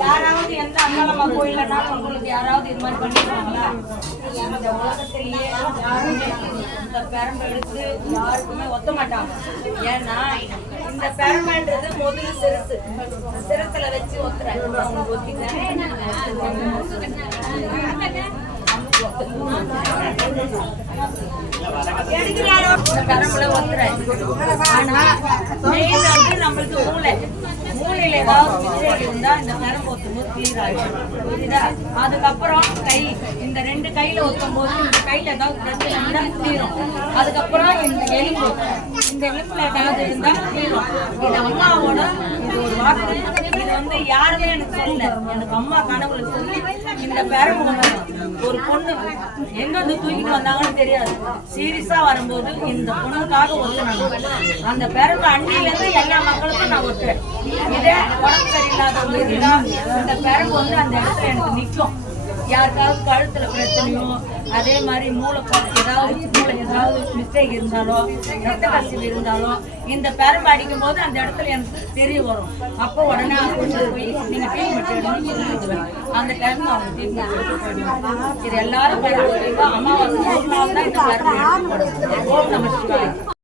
யாராவது எந்த அங்காளம்மா கோயிலனாலும் உங்களுக்கு யாராவது இது மாதிரி பண்ணிருக்காங்களா? இந்த உலகத்திலேயே யாருமே இந்த பெரம்பை எடுத்து யாருக்குமே ஒத்த மாட்டாங்க. ஏன்னா இந்த பெரம்பைன்றது முதல்ல சிறுசு. சிறுசுல வச்சு ஒத்துறேன். பெரம்புல ஒத்துறேன். ஆனா மூளை. மூளையில ஏதாவது பிரச்சனை இருந்தா இந்த பெரம்பு ஒத்தும் போது கிளியர் ஆகிடும் புரியுதா? அதுக்கப்புறம் கை. இந்த ரெண்டு கையில ஒத்தும் போது இந்த கையில ஏதாவது பிரச்சனை இருந்தா தீரும் அதுக்கப்புறம் இந்த எலும்பு. இந்த எலும்புல ஏதாவது இருந்தா தீரும் இது அம்மாவோட இது ஒரு வார்த்தை. இது வந்து யாருமே எனக்கு சொல்லல. எனக்கு அம்மா கனவுல சொல்லி இந்த பெரம்பு ஒரு பொண்ணு எங்க வந்து தூக்கிட்டு வந்தாங்கன்னு தெரியாது. சீரியஸா வரும்போது இந்த பொண்ணுக்காக ஒத்துனாங்க அந்த பிறந்த அண்ணில இருந்து எல்லா மக்களுக்கும் நான் ஒத்துறேன் இதே உடம்பு சரியில்லாதவங்க இந்த பிறகு வந்து அந்த இடத்துல எனக்கு நிற்கும் யாருக்காவது கழுத்துல பிரச்சனையோ அதே மாதிரி மூளை ஏதாவது மூளை ஏதாவது மிஸ்டேக் இருந்தாலோ ரத்த கசிவு இருந்தாலோ இந்த பெரம்பு அடிக்கும் போது அந்த இடத்துல எனக்கு தெரிய வரும். அப்போ உடனே கொண்டு போய் நீங்க ட்ரீட்மெண்ட் எடுக்கணும்னு சொல்லிடுவேன் அந்த டைம் அவங்க ட்ரீட்மெண்ட் எடுத்து போயிடுவாங்க. இது எல்லாரும் பெரம்பு அமாவாசை ஒரு தான் இந்த பெரம்பு எடுத்து ஓம் நம சிவாய்